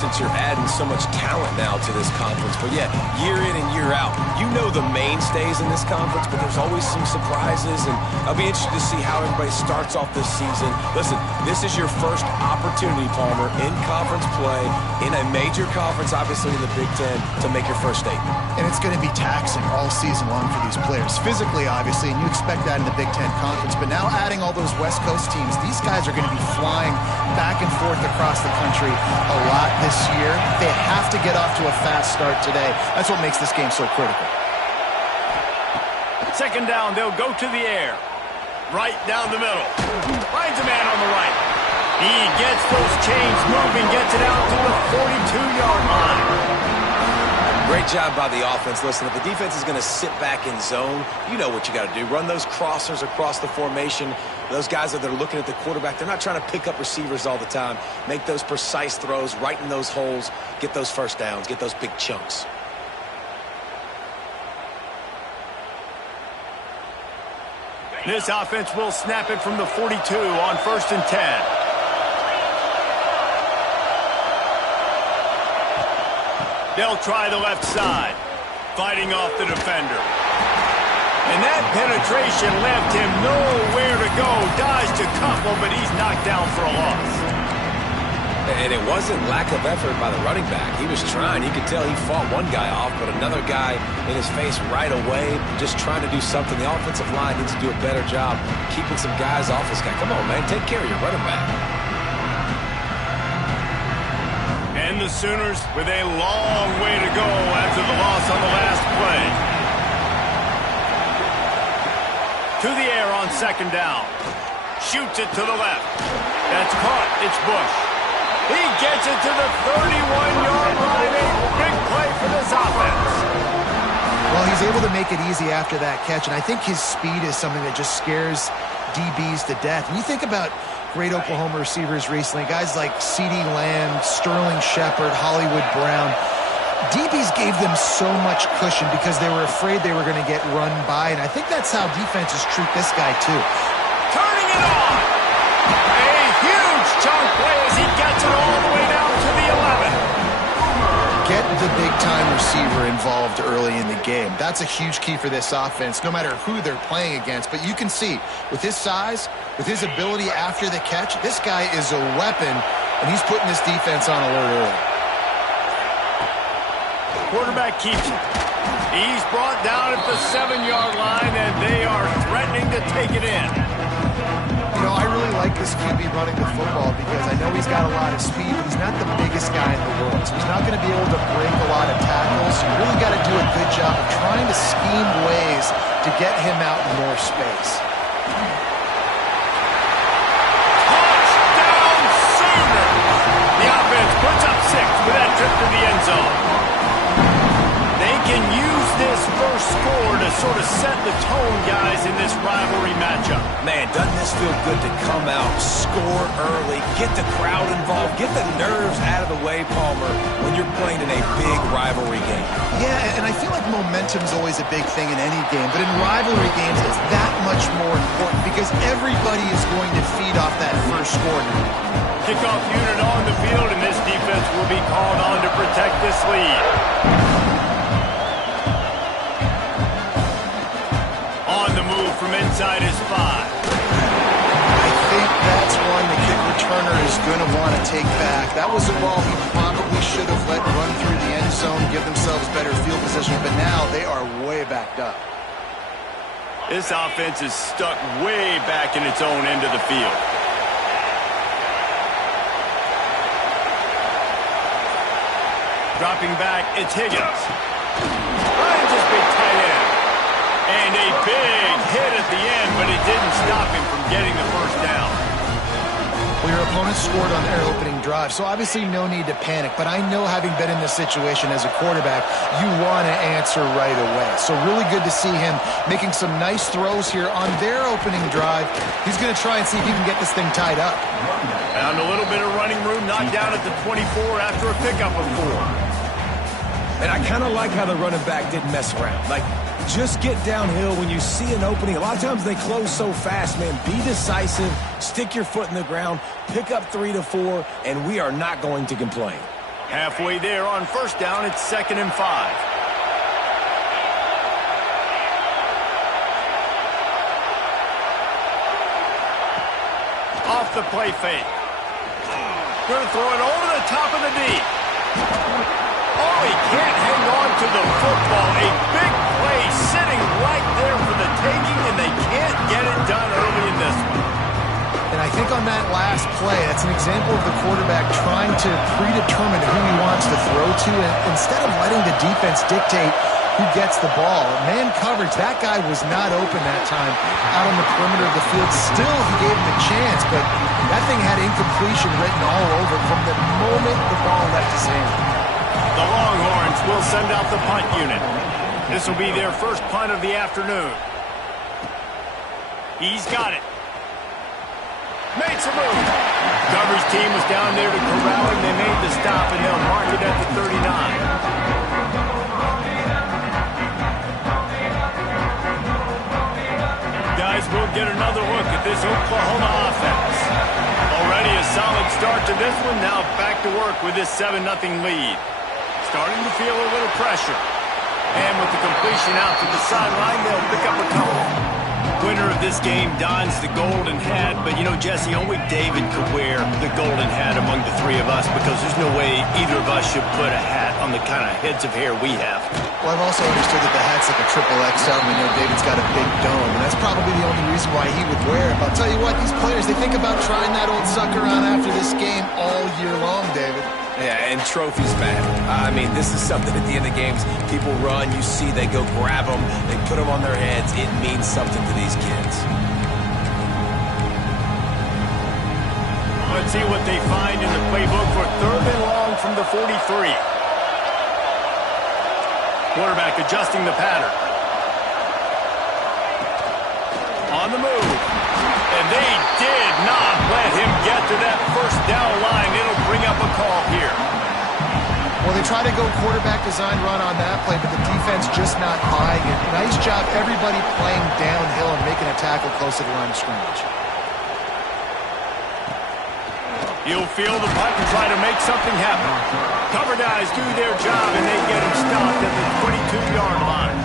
since you're adding so much talent now to this conference. But yeah, year in and year out, you know the mainstays in this conference, but there's always some surprises, and I'll be interested to see how everybody starts off this season. Listen, this is your first opportunity, Palmer, in conference play, in a major conference, obviously in the Big Ten, to make your first statement. And it's going to be taxing all season long for these players, physically, obviously, and you expect that in the Big Ten Conference. But now adding all those West Coast teams, these guys are going to be flying back and forth across the country a lot this year. They have to get off to a fast start today. That's what makes this game so critical. Second down, they'll go to the air. Right down the middle. Finds a man on the right. He gets those chains moving, gets it out to the 42-yard line. Great job by the offense. Listen, if the defense is going to sit back in zone, you know what you got to do. Run those crossers across the formation. Those guys that are looking at the quarterback, they're not trying to pick up receivers all the time. Make those precise throws, right in those holes, get those first downs, get those big chunks. This offense will snap it from the 42 on 1st and 10. They'll try the left side, fighting off the defender. And that penetration left him nowhere to go. Dodged a couple, but he's knocked down for a loss. And it wasn't lack of effort by the running back. He was trying. You could tell he fought one guy off, but another guy in his face right away, just trying to do something. The offensive line needs to do a better job keeping some guys off this guy. Come on, man. Take care of your running back. And the Sooners with a long way to go after the loss on the last play. To the air on 2nd down. Shoots it to the left. That's caught. It's Bush. He gets it to the 31-yard line. A big play for this offense. Well, he's able to make it easy after that catch, and I think his speed is something that just scares DBs to death. When you think about great Oklahoma receivers recently, guys like CeeDee Lamb, Sterling Shepard, Hollywood Brown, DBs gave them so much cushion because they were afraid they were going to get run by, and I think that's how defenses treat this guy too. Turning it on! A huge chunk play as he gets it all the way down to the 11. Get the big-time receiver involved early in the game. That's a huge key for this offense, no matter who they're playing against. But you can see, with his size, with his ability after the catch, this guy is a weapon, and he's putting this defense on alert early. Quarterback keeps it. He's brought down at the 7-yard line, and they are threatening to take it in. You know, I really like this QB running the football because I know he's got a lot of speed, but he's not the biggest guy in the world. So he's not going to be able to break a lot of tackles. You really got to do a good job of trying to scheme ways to get him out in more space. Touchdown, Sooners! The offense puts up 6 with that trip to the end zone. They can use this first score to sort of set the tone, guys, in this rivalry matchup. Man, doesn't this feel good to come out, score early, get the crowd involved, get the nerves out of the way, Palmer, when you're playing in a big rivalry game? Yeah, and I feel like momentum's always a big thing in any game, but in rivalry games, it's that much more important because everybody is going to feed off that first score. Kickoff unit on the field, and this defense will be called on to protect this lead. From inside his 5. I think that's one the kick returner is going to want to take back. That was a ball he probably should have let run through the end zone, give themselves better field position, but now they are way backed up. This offense is stuck way back in its own end of the field. Dropping back, it's Higgins. Finds his big tight end. And a big hit at the end, but it didn't stop him from getting the first down. Well, your opponent scored on their opening drive, so obviously no need to panic. But I know, having been in this situation as a quarterback, you want to answer right away. So really good to see him making some nice throws here on their opening drive. He's going to try and see if he can get this thing tied up. Found a little bit of running room, knocked down at the 24 after a pickup of 4. And I kind of like how the running back didn't mess around. Like, just get downhill when you see an opening. A lot of times they close so fast, man. Be decisive, stick your foot in the ground, pick up 3 to 4, and we are not going to complain. Halfway there on first down, it's 2nd and 5. Off the play fake. Going to throw it over the top of the knee. Oh, he can't hang on to the football. A big play sitting right there for the taking, and they can't get it done early in this one. And I think on that last play, that's an example of the quarterback trying to predetermine who he wants to throw to, and instead of letting the defense dictate who gets the ball. Man coverage, that guy was not open that time out on the perimeter of the field. Still, he gave him a chance, but that thing had incompletion written all over from the moment the ball left his hand. The Longhorns will send out the punt unit. This will be their first punt of the afternoon. He's got it. Makes a move. Coverage team was down there to corral him. They made the stop, and they'll mark it at the 39. Guys, we'll get another look at this Oklahoma offense. Already a solid start to this one. Now back to work with this 7-0 lead. Starting to feel a little pressure. And with the completion out to the sideline, they'll pick up a couple. Winner of this game dons the golden hat, but you know, Jesse, only David could wear the golden hat among the three of us because there's no way either of us should put a hat on the kind of heads of hair we have. Well, I've also understood that the hat's like a triple XL, and you know David's got a big dome, and that's probably the only reason why he would wear it. But I'll tell you what, these players, they think about trying that old sucker on after this game all year long, David. Yeah, and trophies matter. I mean, this is something at the end of games. People run, you see, they go grab them, they put them on their heads. It means something to these kids. Let's see what they find in the playbook for 3rd and long from the 43. Quarterback adjusting the pattern. On the move. And they did not let him get to that first down line. It'll bring up a call here. Well, they try to go quarterback design run on that play, but the defense just not buying it. Nice job, everybody playing downhill and making a tackle close to the line of scrimmage. He'll feel the punt and try to make something happen. Cover guys do their job, and they get him stopped at the 22-yard line.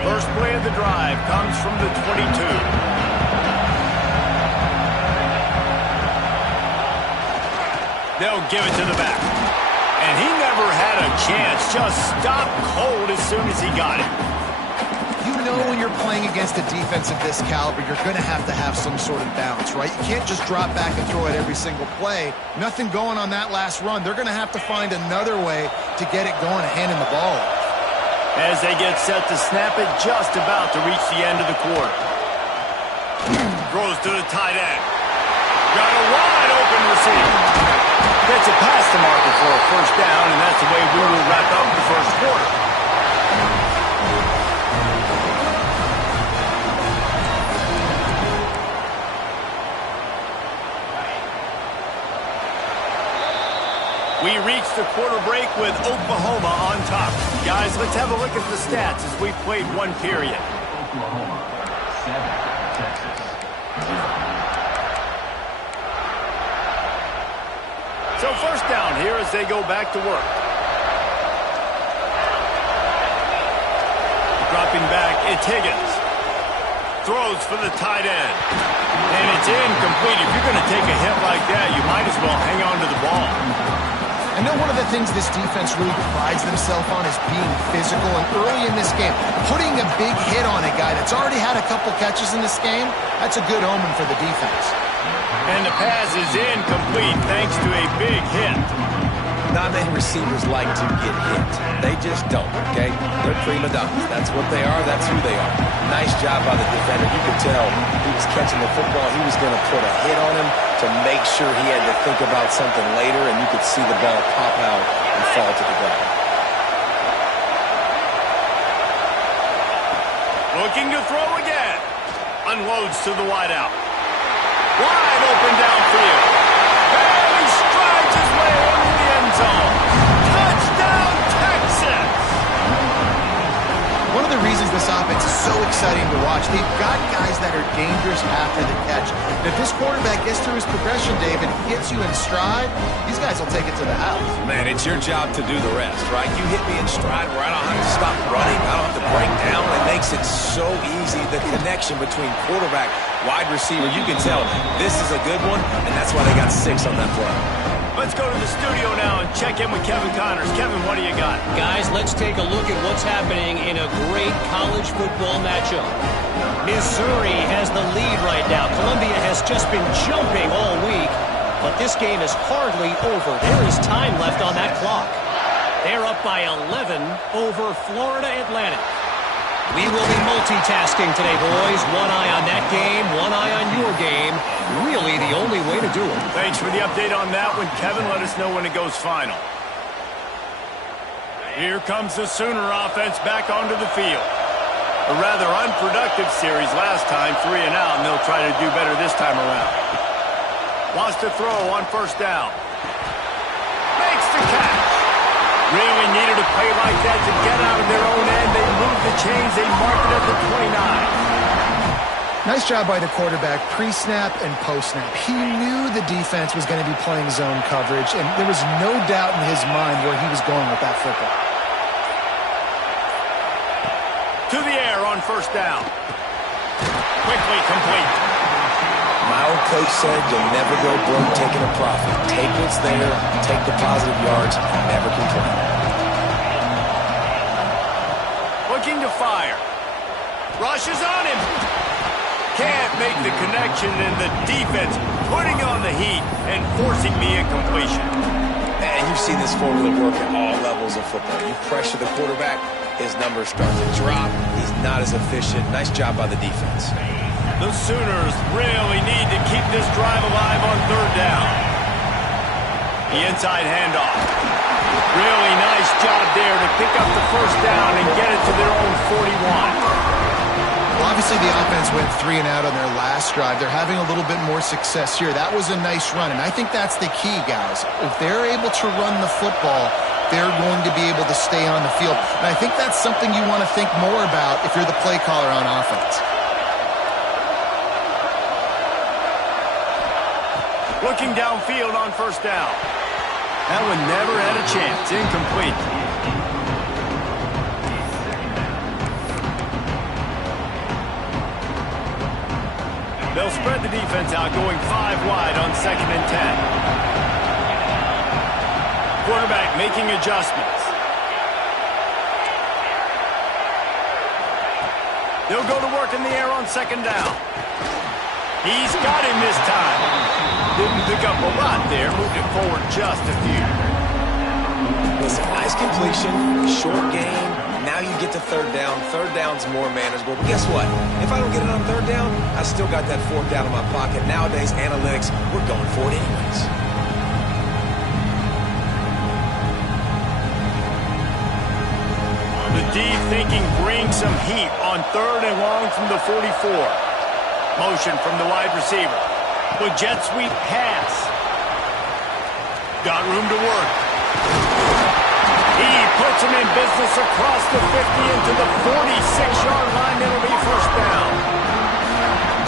First play of the drive comes from the 22. They'll give it to the back. And he never had a chance. Just stopped cold as soon as he got it. You know when you're playing against a defense of this caliber, you're going to have some sort of balance, right? You can't just drop back and throw it every single play. Nothing going on that last run. They're going to have to find another way to get it going and handing the ball off. As they get set to snap it, just about to reach the end of the quarter. Throws to the tight end. Got a wide open receiver. Gets a pass to marker for a first down, and that's the way we will wrap up the first quarter. We reach the quarter break with Oklahoma on top. Guys, let's have a look at the stats as we've played one period. Oklahoma, 7, Texas. So first down here as they go back to work. Dropping back, it's Higgins. Throws for the tight end. And it's incomplete. If you're going to take a hit like that, you might as well hang on to the ball. I know one of the things this defense really prides themselves on is being physical, and early in this game, putting a big hit on a guy that's already had a couple catches in this game, that's a good omen for the defense. And the pass is incomplete thanks to a big hit. Not many receivers like to get hit. They just don't, okay? They're prima donnas. That's what they are. That's who they are. Nice job by the defender. You could tell he was catching the football. He was going to put a hit on him to make sure he had to think about something later, and you could see the ball pop out and fall to the ground. Looking to throw again. Unloads to the wideout. Wide open downfield. And he strides his way into the end zone. Touchdown, Texas! One of the reasons this offense is so exciting to watch. They've got guys that are dangerous after the catch. And if this quarterback gets through his progression, David, gets you in stride, these guys will take it to the house. Man, it's your job to do the rest, right? You hit me in stride where I don't have to stop running. I don't have to break down. It makes it so easy. The connection between quarterback, wide receiver, you can tell this is a good one, and that's why they got 6 on that play. Let's go to the studio now and check in with Kevin Connors. Kevin, what do you got? Guys, let's take a look at what's happening in a great college football matchup. Missouri has the lead right now. Columbia has just been jumping all week, but this game is hardly over. There is time left on that clock. They're up by 11 over Florida Atlantic. We will be multitasking today, boys. One eye on that game, one eye on your game. Really the only way to do it. Thanks for the update on that one, Kevin. Let us know when it goes final. Here comes the Sooner offense back onto the field. A rather unproductive series last time, 3 and out, and they'll try to do better this time around. Wants to throw on first down. Makes the catch. Really needed a play like that to get out of their own end. They moved the chains. They marked it at the 29. Nice job by the quarterback, pre-snap and post-snap. He knew the defense was going to be playing zone coverage, and there was no doubt in his mind where he was going with that football. To the air on first down. Quickly complete. My old coach said you'll never go broke taking a profit. Take what's there, take the positive yards, and never complain. Looking to fire. Rushes on him. Can't make the connection, and the defense putting on the heat and forcing the incompletion. And you've seen this formula work at all levels of football. You pressure the quarterback, his numbers start to drop. He's not as efficient. Nice job by the defense. The Sooners really need to keep this drive alive on third down. The inside handoff. Really nice job there to pick up the first down and get it to their own 41. Well, obviously, the offense went 3 and out on their last drive. They're having a little bit more success here. That was a nice run, and I think that's the key, guys. If they're able to run the football, they're going to be able to stay on the field. And I think that's something you want to think more about if you're the play caller on offense. Looking downfield on first down. That one never had a chance. Incomplete. They'll spread the defense out, going 5 wide on 2nd and 10. Quarterback making adjustments. They'll go to work in the air on 2nd down. He's got him this time. Didn't pick up a lot there. Moved it forward just a few. Listen, nice completion, short game. Now you get to third down. Third down's more manageable. But guess what? If I don't get it on third down, I still got that 4th down in my pocket. Nowadays, analytics, we're going for it anyways. The deep thinking brings some heat on 3rd and long from the 44. Motion from the wide receiver. With jet sweep pass. Got room to work. He puts him in business across the 50 into the 46-yard line. It'll be first down.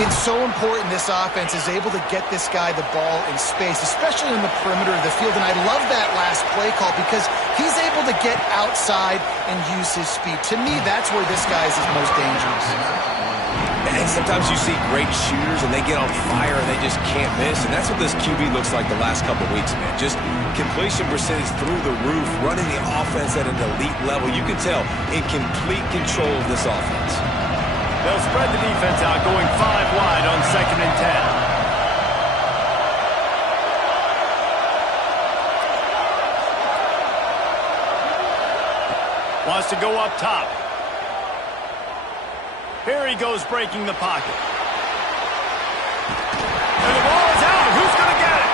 It's so important this offense is able to get this guy the ball in space, especially in the perimeter of the field. And I love that last play call because he's able to get outside and use his speed. To me, that's where this guy is his most dangerous. And sometimes you see great shooters and they get on fire and they just can't miss. And that's what this QB looks like the last couple of weeks, man. Just completion percentage through the roof, running the offense at an elite level. You can tell in complete control of this offense. They'll spread the defense out, going 5 wide on 2nd and 10. Wants to go up top. Here he goes, breaking the pocket. And the ball is out. Who's going to get it?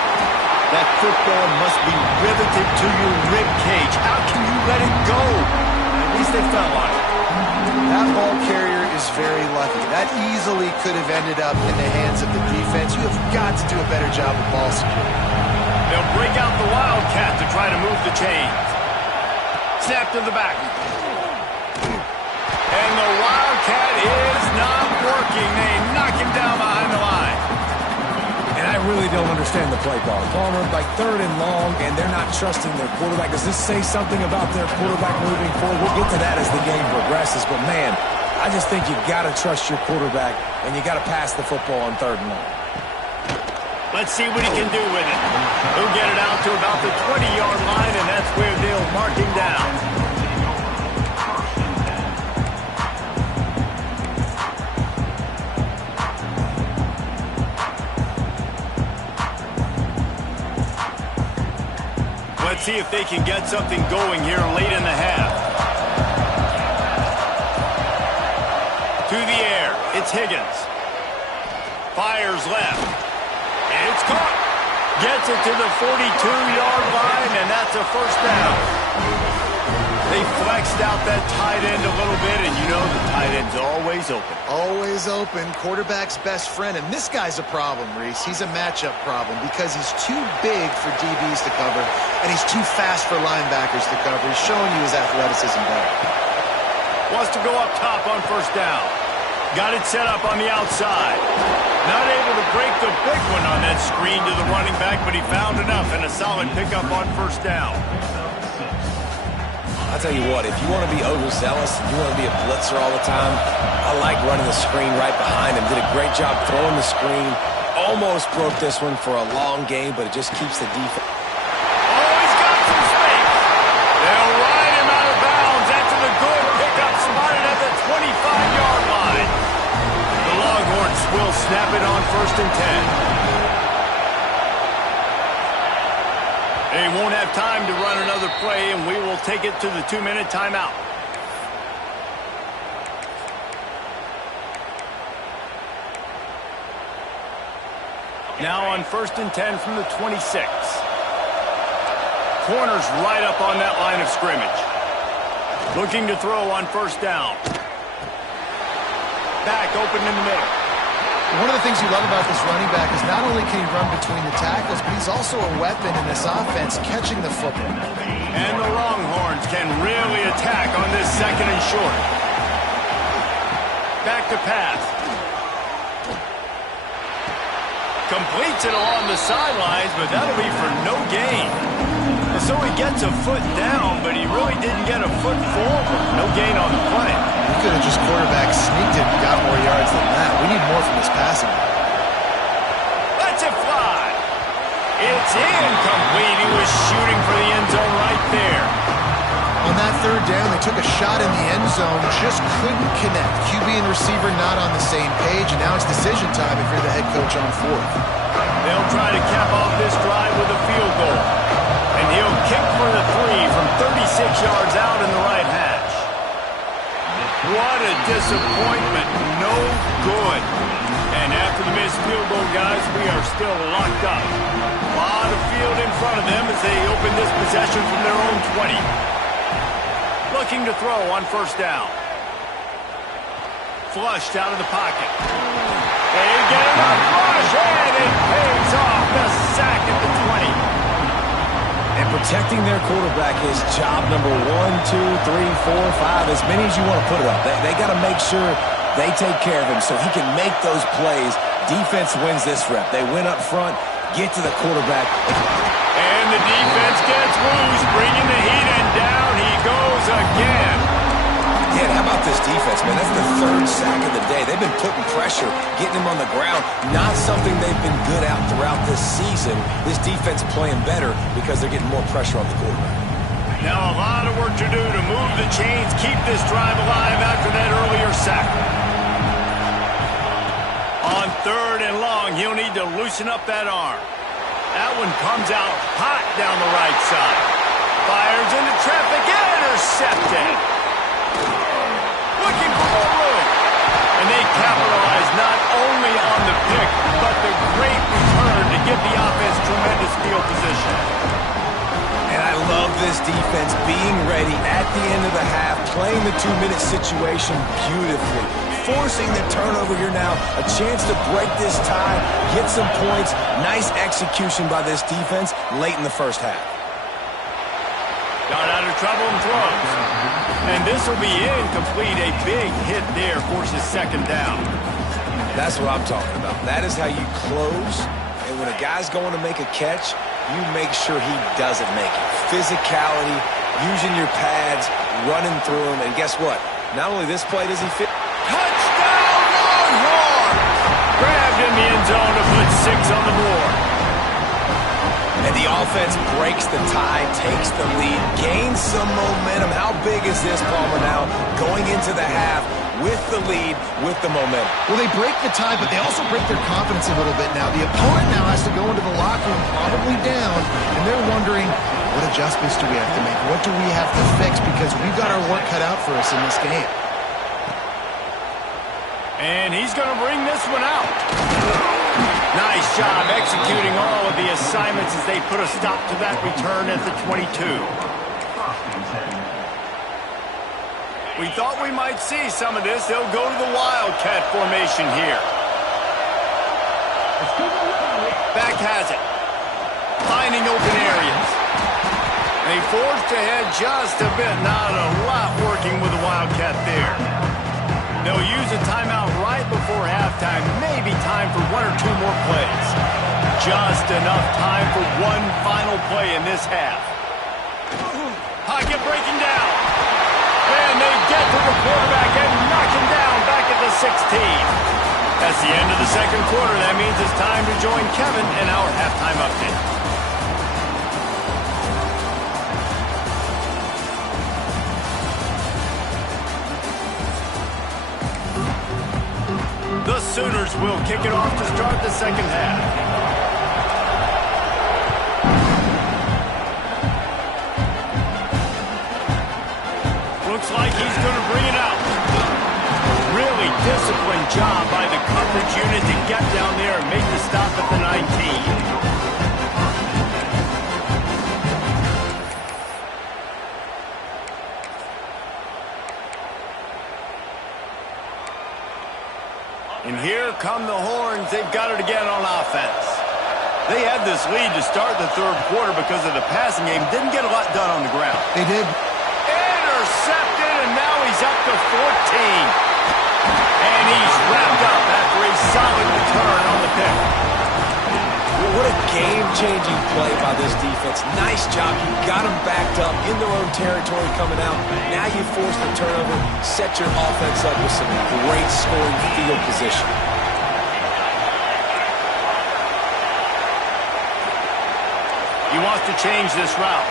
That football must be riveted to your rib cage. How can you let it go? At least they fell on it. That ball carrier is very lucky. That easily could have ended up in the hands of the defense. You have got to do a better job of ball security. They'll break out the Wildcat to try to move the chains. Snap to the back. And the Wildcat is looking. They knock him down behind the line. And I really don't understand the play call. Palmer, like 3rd and long, and they're not trusting their quarterback. Does this say something about their quarterback moving forward? We'll get to that as the game progresses. But, man, I just think you got to trust your quarterback, and you got to pass the football on 3rd and long. Let's see what he can do with it. He'll get it out to about the 20-yard line, and that's where they'll mark him down. Let's see if they can get something going here late in the half. To the air, it's Higgins. Fires left. And it's caught. Gets it to the 42-yard line, and that's a first down. They flexed out that tight end a little bit, and you know the tight end's always open. Always open. Quarterback's best friend. And this guy's a problem, Reese. He's a matchup problem because he's too big for DBs to cover, and he's too fast for linebackers to cover. He's showing you his athleticism there. Wants to go up top on first down. Got it set up on the outside. Not able to break the big one on that screen to the running back, but he found enough and a solid pickup on first down. I'll tell you what, if you want to be overzealous, if you want to be a blitzer all the time, I like running the screen right behind him. Did a great job throwing the screen. Almost broke this one for a long game, but it just keeps the defense. Oh, he's got some space. They'll ride him out of bounds after the good pickup spotted at the 25-yard line. The Longhorns will snap it on 1st and 10. They won't have time to run another play, and we will take it to the 2-minute timeout. Now on 1st and 10 from the 26. Corners right up on that line of scrimmage. Looking to throw on first down. Back open in the middle. One of the things you love about this running back is not only can he run between the tackles, but he's also a weapon in this offense, catching the football. And the Longhorns can really attack on this 2nd and short. Back to pass. Completes it along the sidelines, but that'll be for no gain. So he gets a foot down, but he really didn't get a foot forward. No gain on the play. He could have just quarterback sneaked it and got more yards than that. We need more from this passing. Lets it fly. It's incomplete. He was shooting for the end zone right there. On that 3rd down, they took a shot in the end zone, just couldn't connect. QB and receiver not on the same page, and now it's decision time if you're the head coach on 4th. They'll try to cap off this drive with a field goal. And he'll kick for the 3 from 36 yards out in the right hash. What a disappointment. No good. And after the missed field goal, guys, we are still locked up. A lot of field in front of them as they open this possession from their own 20. Looking to throw on first down. Flushed out of the pocket. They get him a flush, and it pays off. The sack at the 20. And protecting their quarterback is job number 1, 2, 3, 4, 5, as many as you want to put it up. They got to make sure they take care of him so he can make those plays. Defense wins this rep. They win up front, get to the quarterback. And the defense gets loose, bringing the heat, and down he goes again. Yeah, how about this defense, man? That's the 3rd sack of the day. They've been putting pressure, getting him on the ground. Not something they've been good at throughout this season. This defense playing better because they're getting more pressure on the quarterback. Now a lot of work to do to move the chains, keep this drive alive after that earlier sack. On 3rd and long, he'll need to loosen up that arm. That one comes out hot down the right side. Fires into traffic, intercepted. Looking for more room. And they capitalize not only on the pick, but the great return to give the offense tremendous field position. And I love this defense being ready at the end of the half, playing the 2-minute situation beautifully, forcing the turnover here now, a chance to break this tie, get some points. Nice execution by this defense late in the first half. Got out of trouble and throws. And this will be incomplete. A big hit there forces 2nd down. That's what I'm talking about. That is how you close. And when a guy's going to make a catch, you make sure he doesn't make it. Physicality, using your pads, running through them. And guess what? Not only this play does he fit. Touchdown, Longhorns! Grabbed in the end zone to put 6 on the board. And the offense breaks the tie, takes the lead, gains some momentum. How big is this, Palmer, now going into the half with the lead, with the momentum? Well, they break the tie, but they also break their confidence a little bit now. The opponent now has to go into the locker room probably down, and they're wondering, what adjustments do we have to make? What do we have to fix? Because we've got our work cut out for us in this game. And he's going to bring this one out. Nice job executing all of the assignments as they put a stop to that return at the 22. We thought we might see some of this. They'll go to the Wildcat formation here. Back has it. Finding open areas. They forced ahead just a bit. Not a lot working with the Wildcat there. They'll use a timeout right before halftime. Maybe time for 1 or 2 more plays. Just enough time for one final play in this half. Pocket breaking down. And they get to the quarterback and knock him down back at the 16. That's the end of the second quarter. That means it's time to join Kevin in our halftime update. The Sooners will kick it off to start the second half. Looks like he's going to bring it out. Really disciplined job by the coverage unit to get down there and make the stop at the 19. And here come the Horns. They've got it again on offense. They had this lead to start the third quarter because of the passing game. Didn't get a lot done on the ground. They did. Intercepted, and now he's up to 14. And he's wrapped up after a solid return on the pick. Well, what a game-changing play by this defense. Nice job. You got them backed up in their own territory coming out. Now you force the turnover, set your offense up with some great scoring field position. He wants to change this route.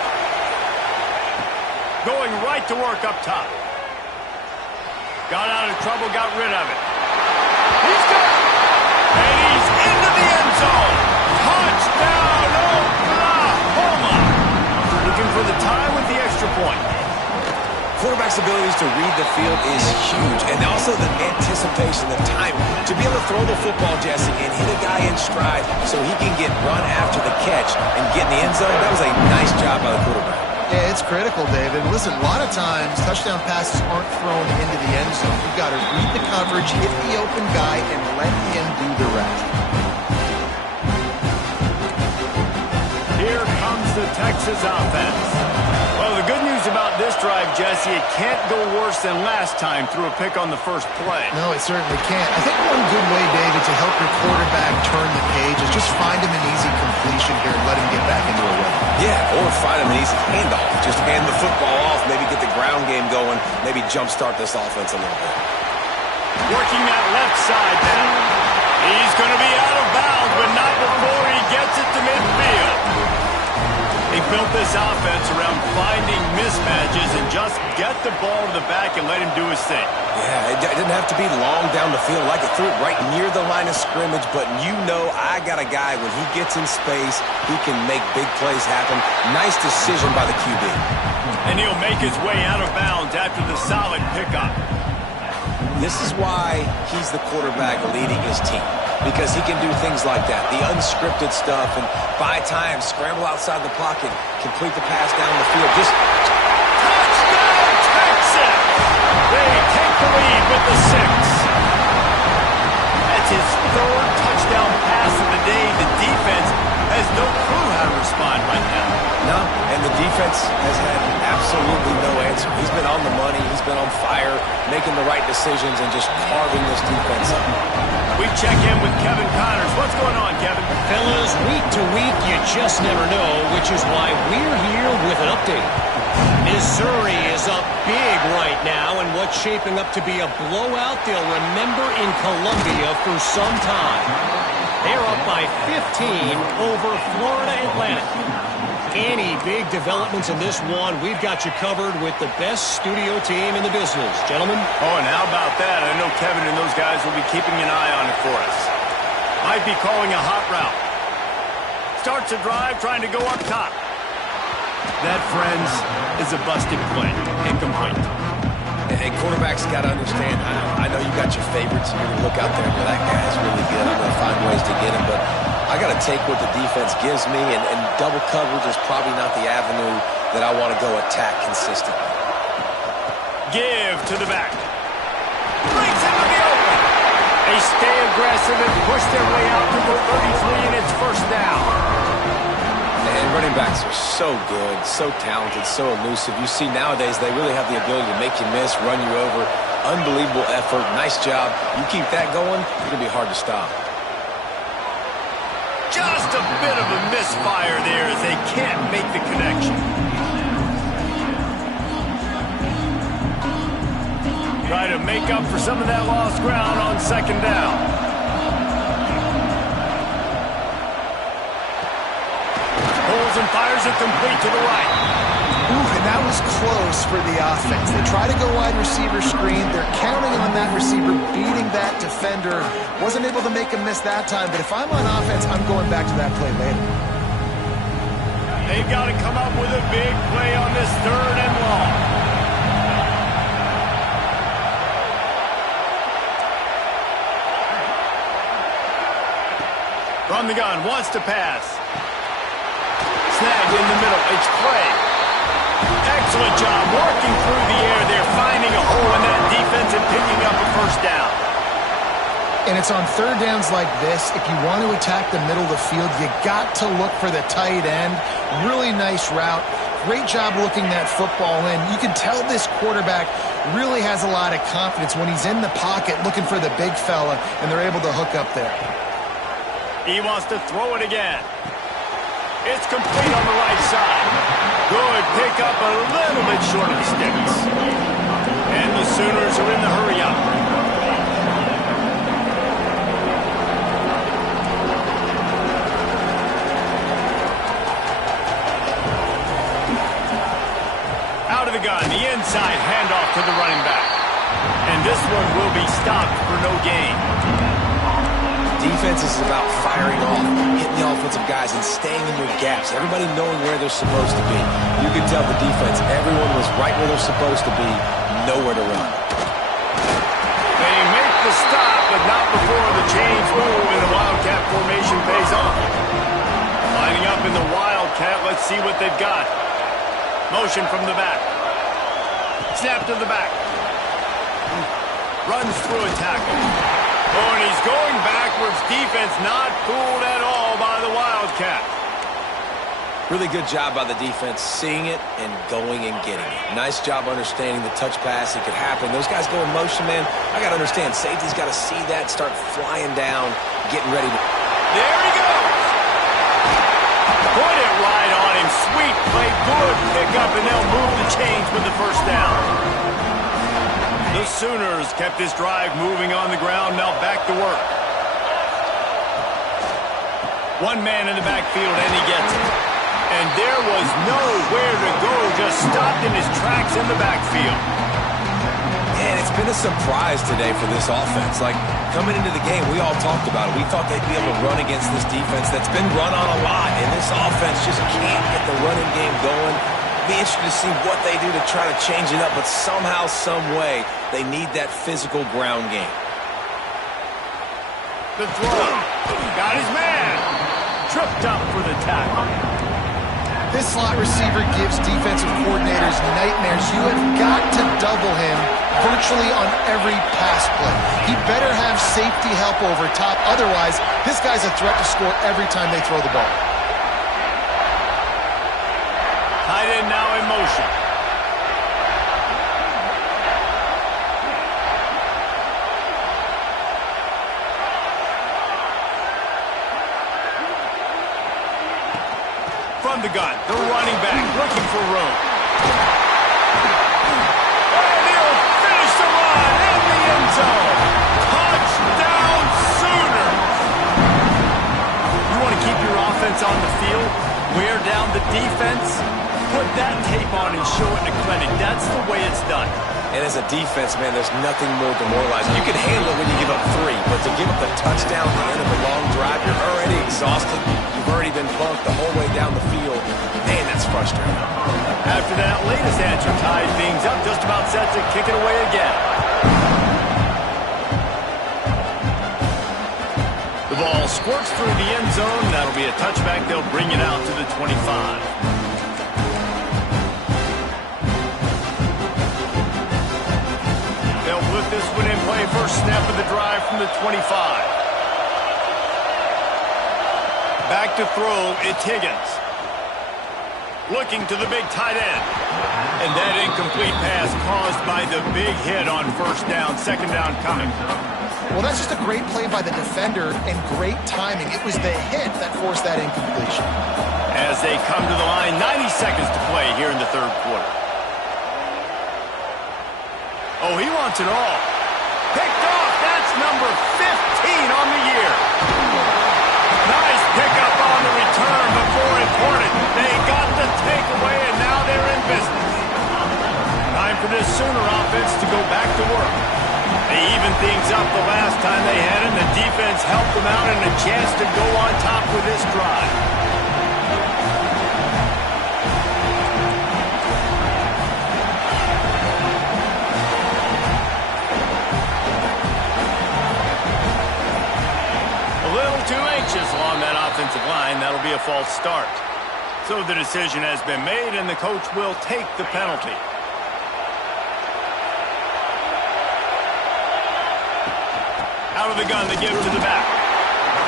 Going right to work up top. Got out of trouble, got rid of it. He's got it! And he's into the end zone! Touchdown, Oklahoma! Looking for the tie with the extra point. Quarterback's abilities to read the field is huge, and also the anticipation, the time to be able to throw the football, Jesse, and hit a guy in stride so he can get run after the catch and get in the end zone. That was a nice job by the quarterback. Yeah, it's critical, David. Listen, a lot of times touchdown passes aren't thrown into the end zone. You've got to read the coverage, hit the open guy, and let him do the rest. Here comes the Texas offense. Well, the good news about this drive, Jesse, it can't go worse than last time through a pick on the first play. No, it certainly can't. I think one good way, David, to help your quarterback turn the page is just find him an easy completion here and let him get back into a rhythm. Yeah, or find him an easy handoff. Just hand the football off, maybe get the ground game going, maybe jumpstart this offense a little bit. Working that left side now. He's going to be out of bounds, but not before he gets it to midfield. They built this offense around finding mismatches and just get the ball to the back and let him do his thing. Yeah, it didn't have to be long down the field. Like it threw it right near the line of scrimmage, but you know I got a guy, when he gets in space, he can make big plays happen. Nice decision by the QB. And he'll make his way out of bounds after the solid pickup. This is why he's the quarterback leading his team, because he can do things like that, the unscripted stuff, and buy time, scramble outside the pocket, complete the pass down the field. Just touchdown, Texas! They take the lead with the 6. That's his 3rd touchdown pass of the day. The defense has no clue how to respond right now. No, and the defense has had absolutely no answer. He's been on the money. He's been on fire, making the right decisions and just carving this defense up. We check in with Kevin Connors. What's going on, Kevin? Fellas, week to week, you just never know, which is why we're here with an update. Missouri is up big right now, and what's shaping up to be a blowout they'll remember in Columbia for some time. They're up by 15 over Florida Atlantic. Any big developments in this one, we've got you covered with the best studio team in the business. Gentlemen? Oh, and how about that? I know Kevin and those guys will be keeping an eye on it for us. Might be calling a hot route. Starts a drive trying to go up top. That, friends, is a busted play. Incomplete. And quarterbacks got to understand, I know you got your favorites. You're going to look out there and go, that guy's really good. I'm going to find ways to get him. But I got to take what the defense gives me, and double coverage is probably not the avenue that I want to go attack consistently. Give to the back. Breaks into the open. They stay aggressive and push their way out to the 33, and it's first down. And running backs are so good, so talented, so elusive. You see nowadays they really have the ability to make you miss, run you over. Unbelievable effort. Nice job. You keep that going, it's going to be hard to stop. Just a bit of a misfire there as they can't make the connection. Try to make up for some of that lost ground on second down. Pulls and fires it complete to the right. Ooh, and that was close for the offense. They try to go wide receiver screen. They're counting on that receiver beating that defender. Wasn't able to make him miss that time, but if I'm on offense, I'm going back to that play later. They've got to come up with a big play on this third and long. From the gun, wants to pass. Snagged in the middle. It's play. Excellent job working through the air there, finding a hole in that defense and picking up a first down. And it's on third downs like this. If you want to attack the middle of the field, you got to look for the tight end. Really nice route. Great job looking that football in. You can tell this quarterback really has a lot of confidence when he's in the pocket looking for the big fella, and they're able to hook up there. He wants to throw it again. It's complete on the right side. Good pick up, a little bit short of the sticks. And the Sooners are in the hurry up. Out of the gun, the inside handoff to the running back. And this one will be stopped for no gain. Defense is about firing off, hitting the offensive guys, and staying in your gaps. Everybody knowing where they're supposed to be. You can tell the defense, everyone was right where they're supposed to be, nowhere to run. They make the stop, but not before the change move, and the Wildcat formation pays off. Lining up in the Wildcat, let's see what they've got. Motion from the back. Snap to the back. Runs through a tackle. Oh, and he's going backwards. Defense not fooled at all by the Wildcat. Really good job by the defense, seeing it and going and getting it. Nice job understanding the touch pass. It could happen. Those guys go in motion, man. I got to understand, safety's got to see that, start flying down, getting ready to... There he goes. Put it right on him. Sweet play, good pickup, and they'll move the chains with the first down. The Sooners kept this drive moving on the ground. Now back to work. One man in the backfield, and he gets it. And there was nowhere to go, just stopped in his tracks in the backfield. Man, it's been a surprise today for this offense. Like, coming into the game, we all talked about it. We thought they'd be able to run against this defense that's been run on a lot, and this offense just can't get the running game going. Be interested to see what they do to try to change it up, but somehow, some way, they need that physical ground game. The throw. Got his man. Tripped up for the tackle. This slot receiver gives defensive coordinators nightmares. You have got to double him virtually on every pass play. He better have safety help over top. Otherwise, this guy's a threat to score every time they throw the ball. Tight end now in motion. Put that tape on and show it in the clinic. That's the way it's done. And as a defense, man, there's nothing more demoralizing. You can handle it when you give up 3, but to give up the touchdown at the end of a long drive, you're already exhausted. You've already been bumped the whole way down the field. Man, that's frustrating. After that latest answer tied things up, just about set to kick it away again. The ball squirts through the end zone. That'll be a touchback. They'll bring it out to the 25. Put this one in play. First snap of the drive from the 25. Back to throw. It's Higgins. Looking to the big tight end. And that incomplete pass caused by the big hit on first down. Second down coming. Well, that's just a great play by the defender and great timing. It was the hit that forced that incompletion. As they come to the line, 90 seconds to play here in the third quarter. Oh, he wants it all. Picked off. That's number 15 on the year. Nice pickup on the return before it ported. They got the takeaway, and now they're in business. Time for this Sooner offense to go back to work. They evened things up the last time they had it. The defense helped them out and a chance to go on top with this drive. Along that offensive line, that'll be a false start. So the decision has been made, and the coach will take the penalty. Out of the gun, they give it to the back.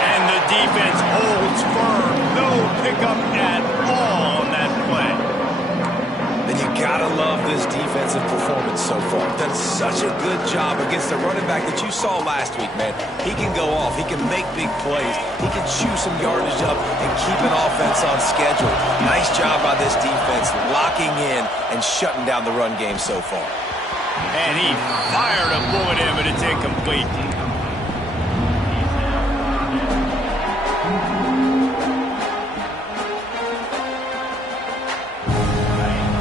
And the defense holds firm. No pickup at all on that play. And you gotta love this defensive performance so far. Done such a good job against the running back that you saw last week, man. He can go off. He can make big plays. He can chew some yardage up and keep an offense on schedule. Nice job by this defense locking in and shutting down the run game so far. And he fired a bullet in, but it's incomplete.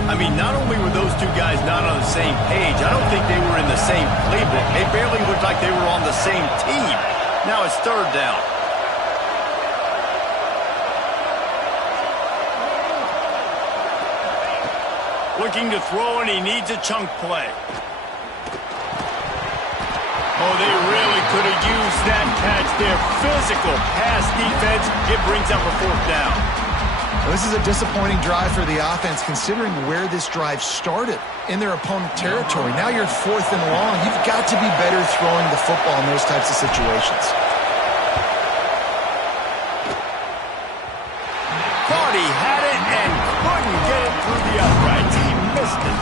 I mean, not only were those two guys not on the same page, I don't think they were in the same playbook. They barely looked like they were on the same team. Now it's third down. Looking to throw, and he needs a chunk play. Oh, they really could have used that catch there. Physical pass defense. It brings up a fourth down. Well, this is a disappointing drive for the offense, considering where this drive started in their opponent territory. Now you're 4th and long. You've got to be better throwing the football in those types of situations. Thought he had it and couldn't get it through the uprights. He missed it.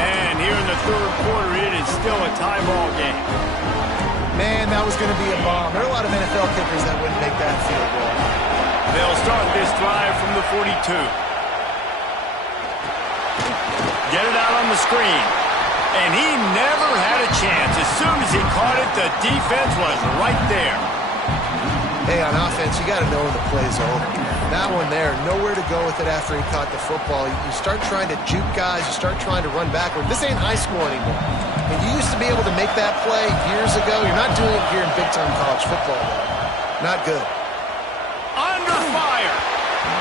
And here in the third quarter, it is still a tie ball game. Man, that was going to be a bomb. There are a lot of NFL kickers that wouldn't make that field goal. They'll start this drive from the 42. Get it out on the screen. And he never had a chance. As soon as he caught it, the defense was right there. Hey, on offense, you got to know when the play's over. That one there, nowhere to go with it after he caught the football. You start trying to juke guys. You start trying to run backward. This ain't high school anymore. And you used to be able to make that play years ago. You're not doing it here in big-time college football, though. Not good. Under fire.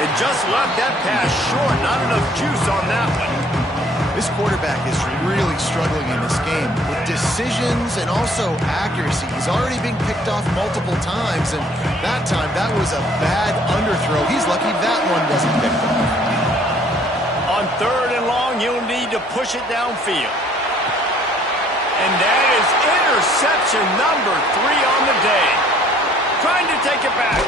It just left that pass short. Not enough juice on that one. This quarterback is really struggling in this game with decisions and also accuracy. He's already being picked off multiple times, and that time, that was a bad underthrow. He's lucky that one wasn't picked off. On third and long, you'll need to push it downfield. And that is interception number 3 on the day. Trying to take it back.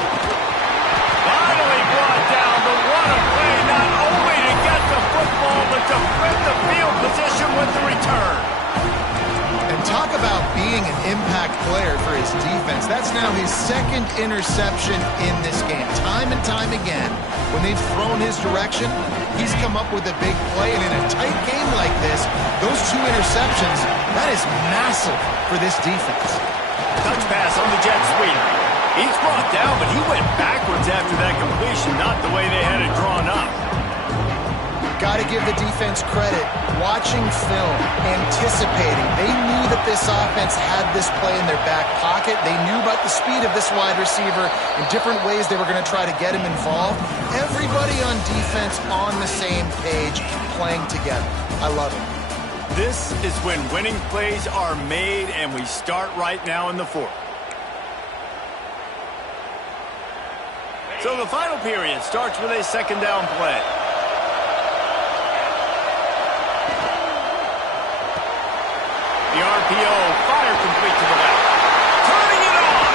Finally brought down, but what a play, not only to get the football, but to flip the field position with the return. And talk about being an impact player for his defense. That's now his 2nd interception in this game. Time and time again, when they've thrown his direction, he's come up with a big play. And in a tight game like this, those 2 interceptions, that is massive for this defense. Touch pass on the jet sweep. He's brought down, but he went backwards after that completion, not the way they had it drawn up. got to give the defense credit. Watching film, anticipating. They knew that this offense had this play in their back pocket. They knew about the speed of this wide receiver and different ways they were going to try to get him involved. Everybody on defense on the same page, playing together. I love it. This is when winning plays are made, and we start right now in the fourth. So the final period starts with a second down play. The RPO fired complete to the left. Turning it on!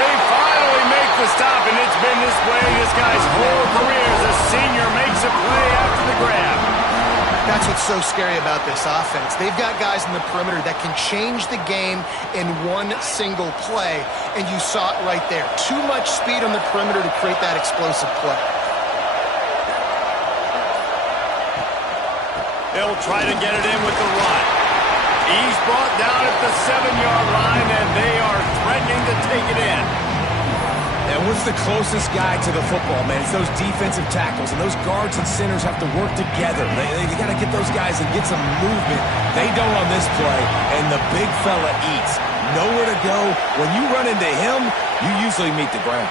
They finally make the stop, and it's been this way this guy's whole career as a senior makes a play after the grab. That's what's so scary about this offense. They've got guys in the perimeter that can change the game in one single play, and you saw it right there. Too much speed on the perimeter to create that explosive play. They'll try to get it in with the run. He's brought down at the 7-yard line, and they are threatening to take it in. And what's the closest guy to the football, man? It's those defensive tackles, and those guards and centers have to work together. They got to get those guys and get some movement. They don't on this play, and the big fella eats. Nowhere to go. When you run into him, you usually meet the ground.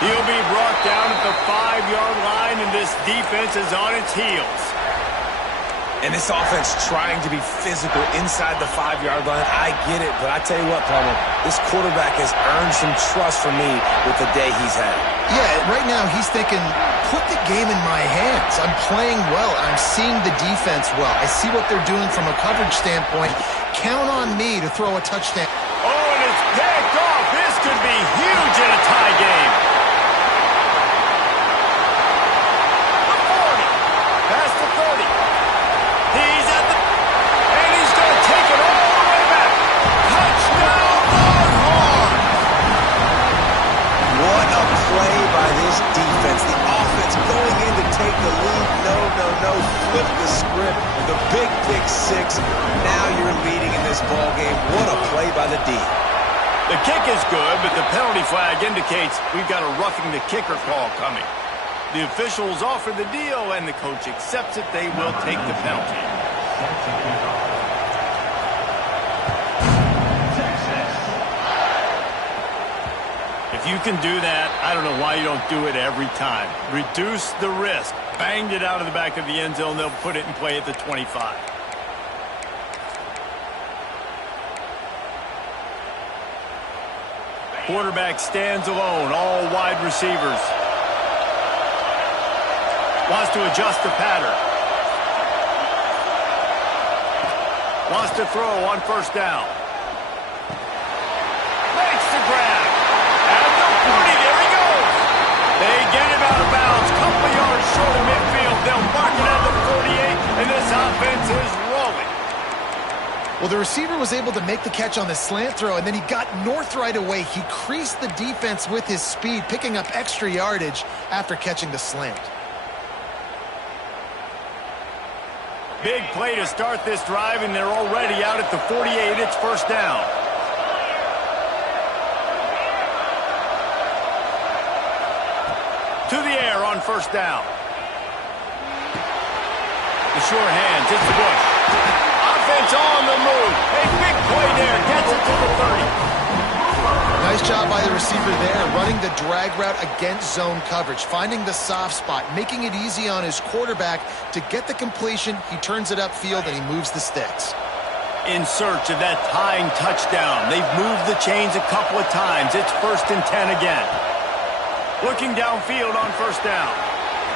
He'll be brought down at the 5-yard line, and this defense is on its heels. And this offense trying to be physical inside the 5-yard line. I get it, but I tell you what, Palmer, this quarterback has earned some trust from me with the day he's had. Yeah, right now he's thinking, put the game in my hands. I'm playing well. I'm seeing the defense well. I see what they're doing from a coverage standpoint. Count on me to throw a touchdown. Oh, and it's picked off. This could be huge in a tie game. The 40. Past the 30. He's at the... And he's going to take it all the way back. Touchdown, Longhorn! What a play by this defense. The offense going in to take the lead. No. Flip the script. The big pick six. Now you're leading in this ball game. What a play by the D. The kick is good, but the penalty flag indicates we've got a roughing the kicker call coming. The officials offer the deal, and the coach accepts it. They will take the penalty. If you can do that, I don't know why you don't do it every time. Reduce the risk. Banged it out of the back of the end zone. They'll put it in play at the 25. Quarterback stands alone, all wide receivers. Wants to adjust the pattern. Wants to throw on first down. Makes the grab. At the 40, there he goes. They get him out of bounds. Couple yards short of midfield. They'll mark it at the 48, and this offense is rolling. Well, the receiver was able to make the catch on the slant throw, and then he got north right away. He creased the defense with his speed, picking up extra yardage after catching the slant. Big play to start this drive, and they're already out at the 48. It's first down. To the air on first down. The short hands, it's the Bush. Offense on the move. A big play there, gets it to the 30. Nice job by the receiver there, running the drag route against zone coverage, finding the soft spot, making it easy on his quarterback to get the completion. He turns it upfield, and he moves the sticks. In search of that tying touchdown. They've moved the chains a couple of times. It's 1st and 10 again. Looking downfield on first down.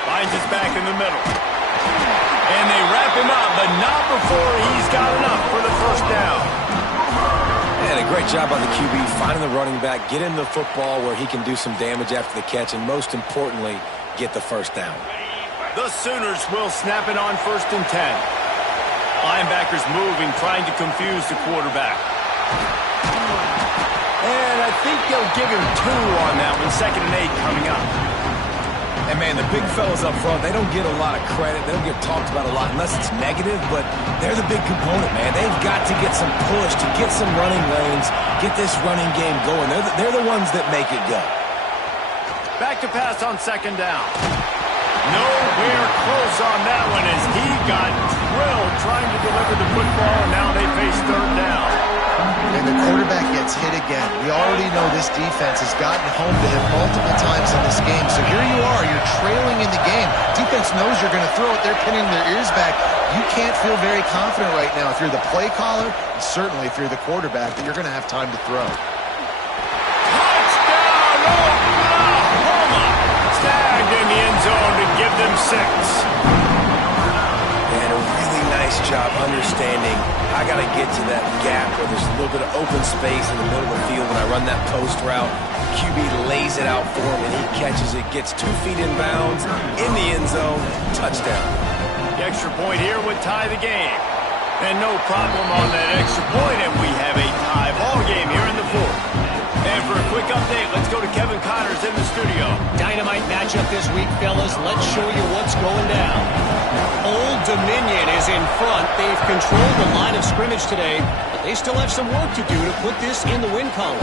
Finds his back in the middle. And they wrap him up, but not before he's got enough for the first down. And a great job by the QB finding the running back, get him the football where he can do some damage after the catch, and most importantly, get the first down. The Sooners will snap it on 1st and 10. Linebackers moving, trying to confuse the quarterback. And I think they'll give him 2 on that one. 2nd and 8 coming up. And, man, the big fellas up front, they don't get a lot of credit. They don't get talked about a lot unless it's negative, but they're the big component, man. They've got to get some push, to get some running lanes, get this running game going. They're the ones that make it go. Back to pass on 2nd down. Nowhere close on that one as he got drilled trying to deliver the football, and now they face third down. And the quarterback gets hit again. We already know this defense has gotten home to him multiple times in this game. So here you are, you're trailing in the game. Defense knows you're going to throw it. They're pinning their ears back. You can't feel very confident right now if you're the play caller, and certainly if you're the quarterback, that you're going to have time to throw. Touchdown, Oklahoma! Snagged in the end zone to give them 6. And a really nice job understanding I got to get to that gap where there's a little bit of open space in the middle of the field when I run that post route. QB lays it out for him, and he catches it, gets 2 feet in bounds, in the end zone, touchdown. The extra point here would tie the game. And no problem on that extra point, and we have a tie ball game here in the 4th. And for a quick update, let's go to Kevin Connors in the studio. Dynamite matchup this week, fellas. Let's show you what's going down. Old Dominion is in front. They've controlled the line of scrimmage today, but they still have some work to do to put this in the win column.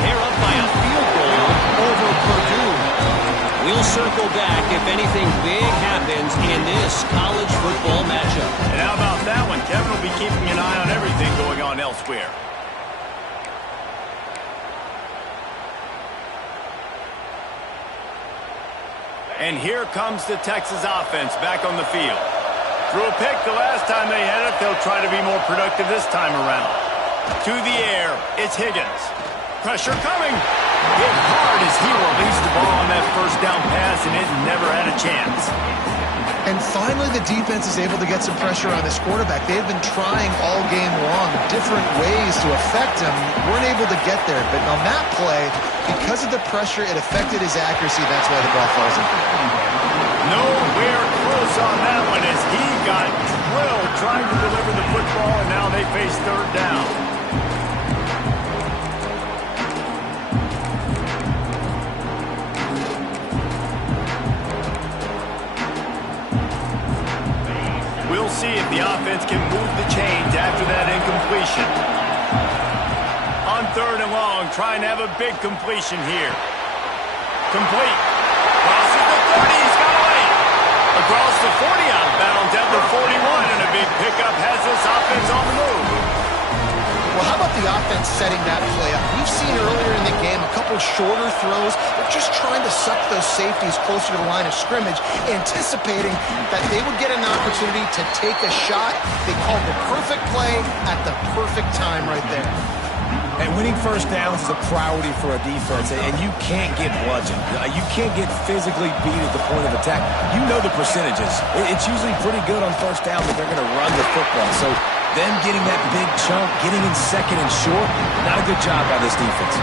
They're up by a field goal over Purdue. We'll circle back if anything big happens in this college football matchup. And how about that one? Kevin will be keeping an eye on everything going on elsewhere. And here comes the Texas offense back on the field. Threw a pick the last time they had it. They'll try to be more productive this time around. To the air, it's Higgins. Pressure coming. Hit hard as he released the ball on that first down pass, and it never had a chance. And finally, the defense is able to get some pressure on this quarterback. They've been trying all game long different ways to affect him. Weren't able to get there. But on that play, because of the pressure, it affected his accuracy. That's why the ball falls in. Nowhere close on that one as he got drilled trying to deliver the football, and now they face third down. We'll see if the offense can move the chains after that incompletion. On third and long, trying to have a big completion here. Complete. Crosses the 30, he's got away. Across the 40, out of bounds at the 41, and a big pickup has this offense on the move. Well, how about the offense setting that play up? We've seen earlier in the game a couple shorter throws. They're just trying to suck those safeties closer to the line of scrimmage, anticipating that they would get an opportunity to take a shot. They called the perfect play at the perfect time right there. And winning first downs is a priority for a defense, and you can't get bludgeoned. You can't get physically beat at the point of attack. You know the percentages. It's usually pretty good on first down that they're going to run the football. So them getting that big chunk, getting in second and short, not a good job by this defense.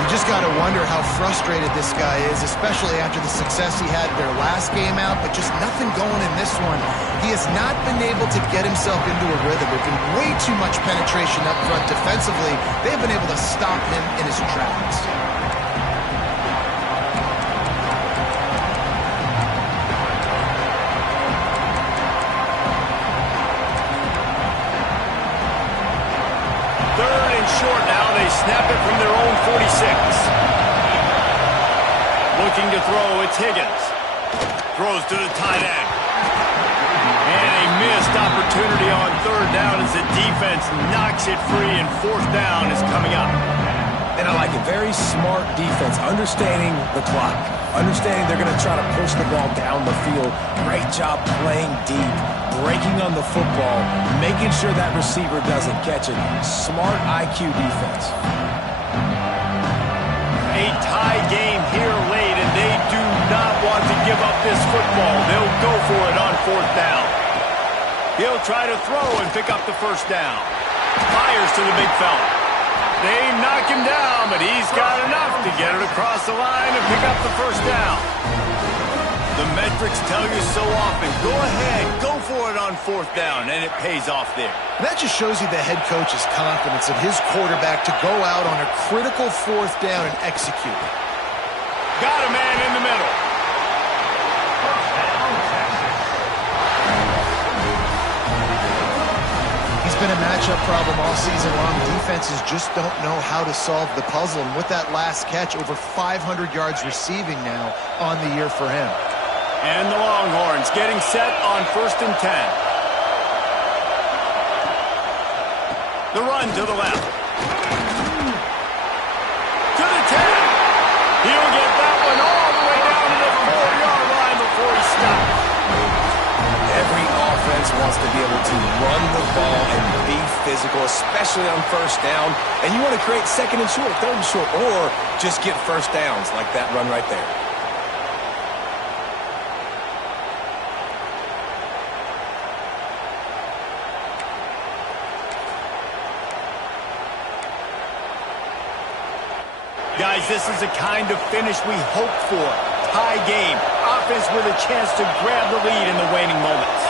You just got to wonder how frustrated this guy is, especially after the success he had their last game out, but just nothing going in this one. He has not been able to get himself into a rhythm. There's been way too much penetration up front defensively. They've been able to stop him in his tracks. Third and short now. They snap it from their own 46. Looking to throw, it's Higgins. Throws to the tight end. And a missed opportunity on third down as the defense knocks it free, and fourth down is coming up. And I like it. Very smart defense, understanding the clock, understanding they're going to try to push the ball down the field. Great job playing deep, breaking on the football, making sure that receiver doesn't catch it. Smart IQ defense. A tie game here late, and they do not want to give up this football. They'll go for it on fourth down. He'll try to throw and pick up the first down. Fires to the big fella. They knock him down, but he's got enough to get it across the line and pick up the first down. The metrics tell you so often, go ahead, go for it on fourth down, and it pays off there. That just shows you the head coach's confidence in his quarterback to go out on a critical fourth down and execute. Got a man in the middle. He's been a matchup problem all season long. Defenses just don't know how to solve the puzzle. And with that last catch, over 500 yards receiving now on the year for him. And the Longhorns getting set on 1st and 10. The run to the left. To the 10. He'll get that one all the way down to the 4-yard line before he stops. Every offense wants to be able to run the ball and be physical, especially on 1st down. And you want to create 2nd and short, 3rd and short, or just get 1st downs like that run right there. Guys, this is the kind of finish we hope for. Tie game. Offense with a chance to grab the lead in the waning moments.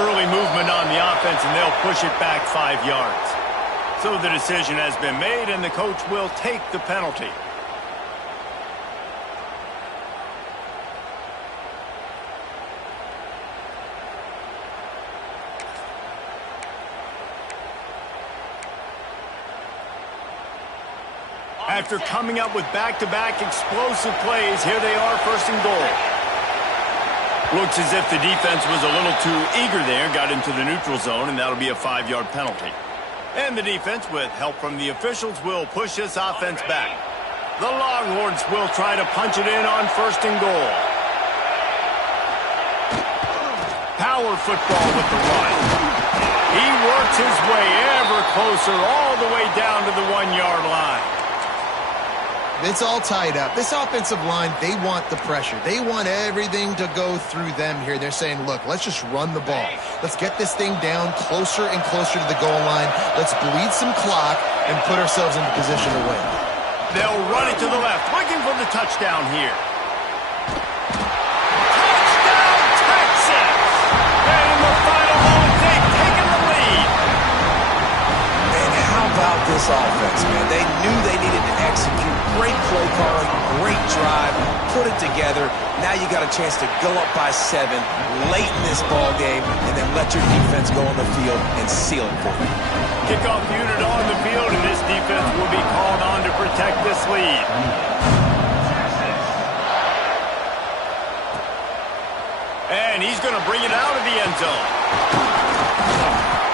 Early movement on the offense, and they'll push it back 5 yards. So the decision has been made, and the coach will take the penalty. After coming up with back-to-back explosive plays, here they are 1st and goal. Looks as if the defense was a little too eager there, got into the neutral zone, and that'll be a 5-yard penalty. And the defense, with help from the officials, will push this offense back. The Longhorns will try to punch it in on 1st and goal. Power football with the run. He works his way ever closer all the way down to the 1-yard line. It's all tied up. This offensive line, they want the pressure. They want everything to go through them here. They're saying, look, let's just run the ball. Let's get this thing down closer and closer to the goal line. Let's bleed some clock and put ourselves into position to win. They'll run it to the left, looking for the touchdown here. Touchdown, Texas! And in the final moment, they've taken the lead. And how about this offense, man? They knew they needed to execute. Great play calling, great drive, put it together. Now you got a chance to go up by 7 late in this ball game and then let your defense go on the field and seal it for you. Kickoff unit on the field, and this defense will be called on to protect this lead. And he's going to bring it out of the end zone.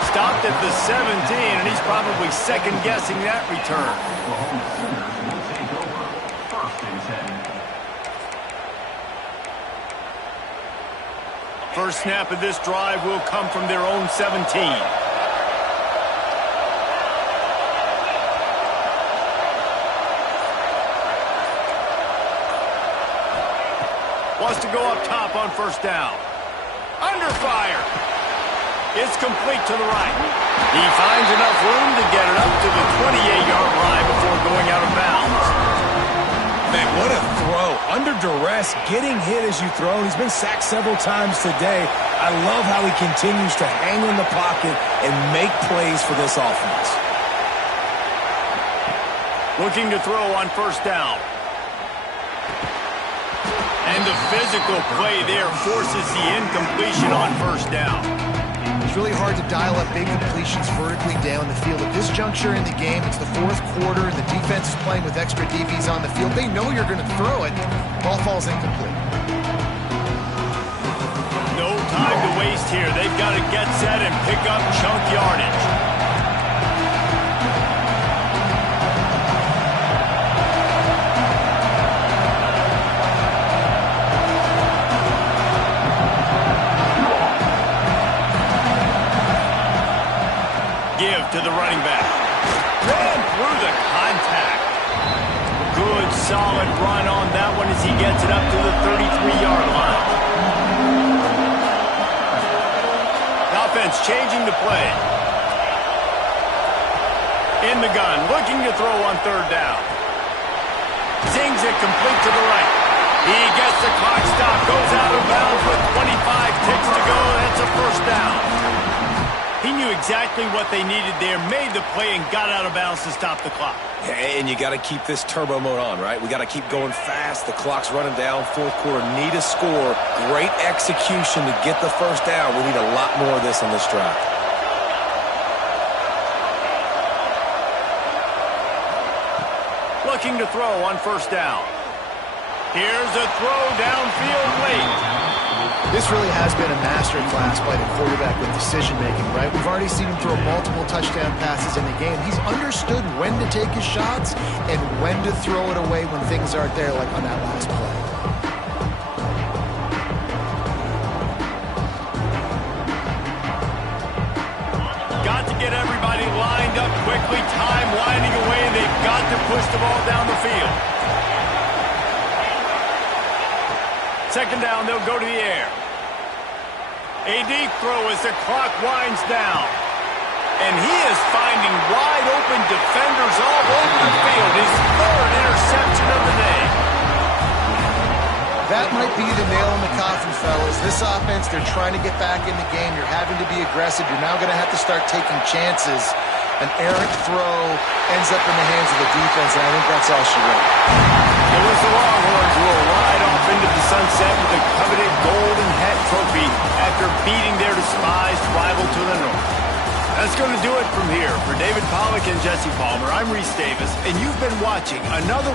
Stopped at the 17, and he's probably second-guessing that return. First snap of this drive will come from their own 17. Wants to go up top on 1st down. Under fire. It's complete to the right. He finds enough room to get it up to the 28-yard line before going out of bounds. Man, what a throw. Under duress, getting hit as you throw. He's been sacked several times today. I love how he continues to hang in the pocket and make plays for this offense. Looking to throw on 1st down. And the physical play there forces the incompletion on 1st down. It's really hard to dial up big completions vertically down the field. At this juncture in the game, it's the 4th quarter, and the defense is playing with extra DBs on the field. They know you're going to throw it. Ball falls incomplete. No time to waste here. They've got to get set and pick up chunk yardage. To the running back. Ran through the contact. Good, solid run on that one as he gets it up to the 33-yard line. The offense changing the play. In the gun, looking to throw on 3rd down. Zings it complete to the right. He gets the clock stop, goes out of bounds with 25 ticks to go. That's a 1st down. He knew exactly what they needed there, made the play, and got out of bounds to stop the clock. And you got to keep this turbo mode on, right? We got to keep going fast. The clock's running down. 4th quarter, need a score. Great execution to get the 1st down. We need a lot more of this on this drive. looking to throw on first down. Here's a throw downfield late. This really has been a masterclass by the quarterback with decision-making, right? We've already seen him throw multiple touchdown passes in the game. He's understood when to take his shots and when to throw it away when things aren't there, like on that last play. Got to get everybody lined up quickly. Time winding away. They've got to push the ball down the field. Second down, they'll go to the air. A deep throw as the clock winds down. And he is finding wide open defenders all over the field. His third interception of the day. That might be the nail in the coffin, fellas. This offense, they're trying to get back in the game. You're having to be aggressive. You're now going to have to start taking chances. An errant throw ends up in the hands of the defense, and I think that's all she wrote. It was the Longhorns who will ride off into the sunset with the coveted Golden Hat Trophy after beating their despised rival to the north. That's going to do it from here. For David Pollack and Jesse Palmer, I'm Reese Davis, and you've been watching another